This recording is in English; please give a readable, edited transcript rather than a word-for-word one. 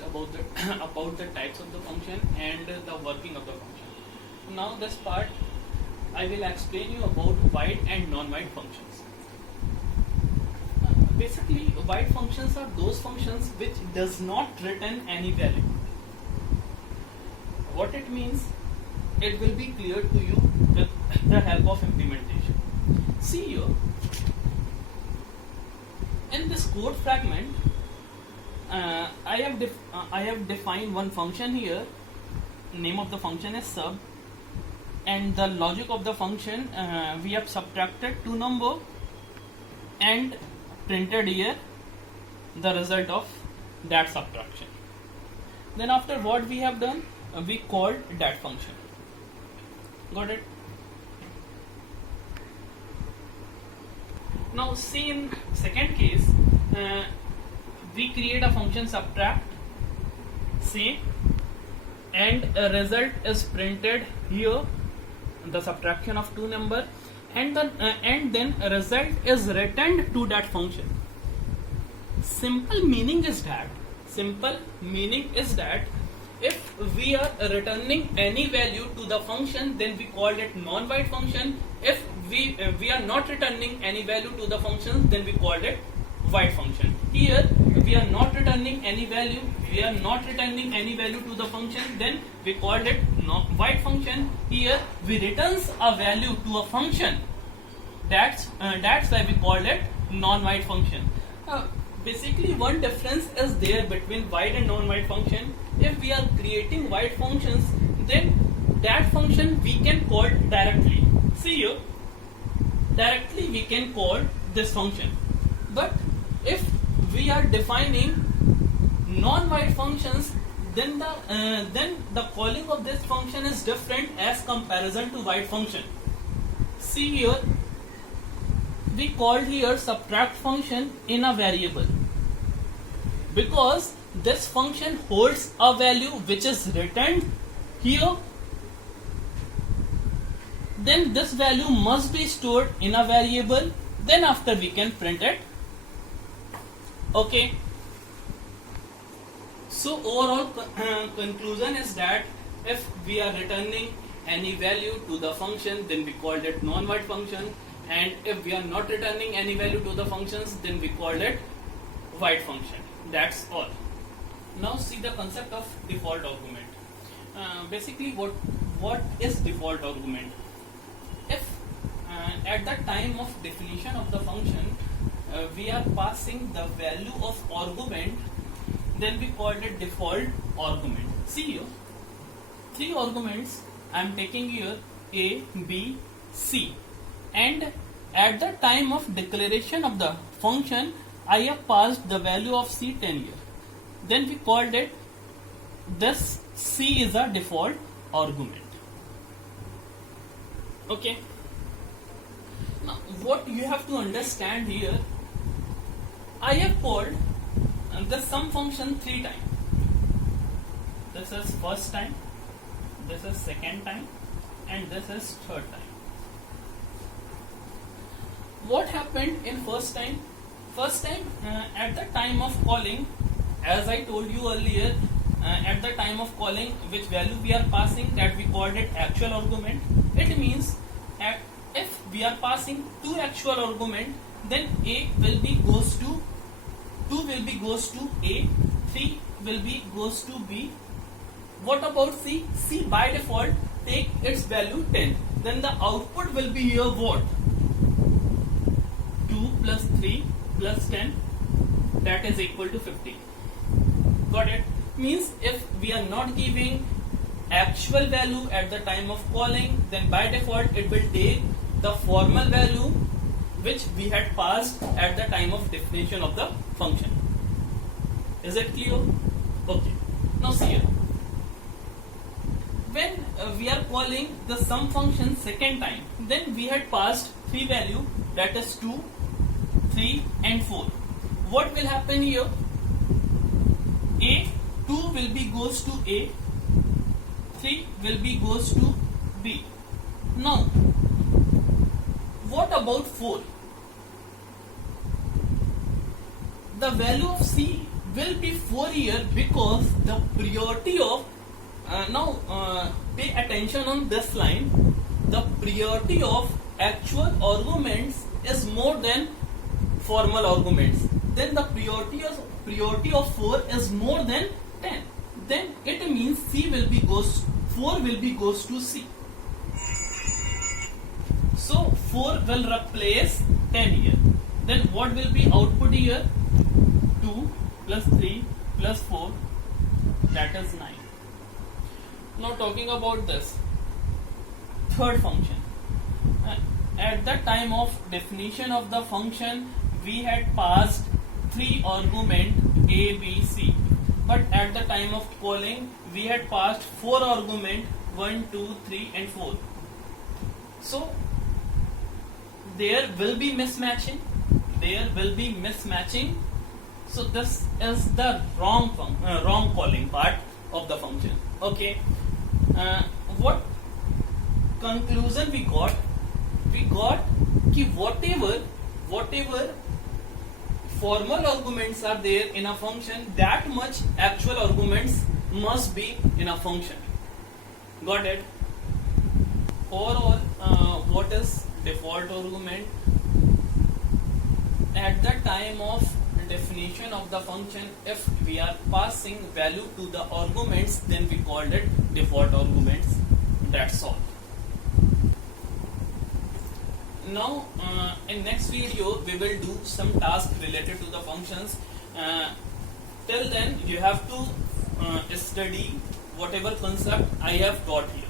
discussed about the about the types of the function and the working of the function. Now this part I will explain you about void and non-void functions. Basically, void functions are those functions which does not return any value. What it means, it will be clear to you with the help of implementation. See here, in this code fragment, I have defined one function here. Name of the function is sub, and the logic of the function, we have subtracted two number and printed here the result of that subtraction. Then after what we have done, we called that function. Got it? Now see, in second case, we create a function subtract, see, and a result is printed here, the subtraction of two number, and then a result is returned to that function. Simple meaning is that if we are returning any value to the function, then we call it non-void function. If we are not returning any value to the function, then we call it void function. Here we are not returning any value, to the function, then we called it void function. Here we returns a value to a function. That's why we called it non-void function. Basically, one difference is there between void and non-void function. If we are creating void functions, then that function we can call directly. See here, directly we can call this function. But if we are defining non-void functions, then the calling of this function is different as comparison to void function. See here, we called here subtract function in a variable because this function holds a value which is returned here. Then this value must be stored in a variable, then after we can print it. Okay, so overall conclusion is that if we are returning any value to the function, then we called it non-void function, and if we are not returning any value to the functions, then we called it void function. That's all. Now see the concept of default argument. Basically, what is default argument? If at the time of definition of the function, we are passing the value of argument, then we called it default argument. See here, three arguments I am taking here, A, B, C, and at the time of declaration of the function, I have passed the value of C 10 here. Then we called it, this C is a default argument. Okay. Now what you have to understand here, I have called the sum function 3 times. This is first time, this is second time, and this is third time. What happened in first time? First time, at the time of calling, as I told you earlier, at the time of calling, which value we are passing, that we called it actual argument. It means if we are passing two actual argument, then A will be goes to 2 will be goes to A, 3 will be goes to B. What about C? C by default take its value 10. Then the output will be here what? 2 plus 3 plus 10, that is equal to 50. Got it? Means if we are not giving actual value at the time of calling, then by default it will take the formal value which we had passed at the time of definition of the function. Is it clear? Okay. Now see here. When we are calling the sum function second time, then we had passed three value, that is 2, 3 and 4. What will happen here? A, 2 will be goes to A, 3 will be goes to B. Now, what about 4? The value of C will be 4 here because the priority of pay attention on this line. The priority of actual arguments is more than formal arguments. Then the priority of 4 is more than 10. Then it means 4 will be goes to C. So 4 will replace 10 here. Then what will be output here? 2 plus 3 plus 4, that is 9. Now talking about this third function. At the time of definition of the function, we had passed 3 argument A, B, C. But at the time of calling, we had passed 4 argument 1, 2, 3 and 4. So there will be mismatching. So this is the wrong calling part of the function. Okay. What conclusion we got? We got कि whatever formal arguments are there in a function, that much actual arguments must be in a function. Got it? Or what is default argument? At the time of definition of the function, if we are passing value to the arguments, then we called it default arguments. That's all. Now in next video we will do some tasks related to the functions. Till then you have to study whatever concept I have taught here.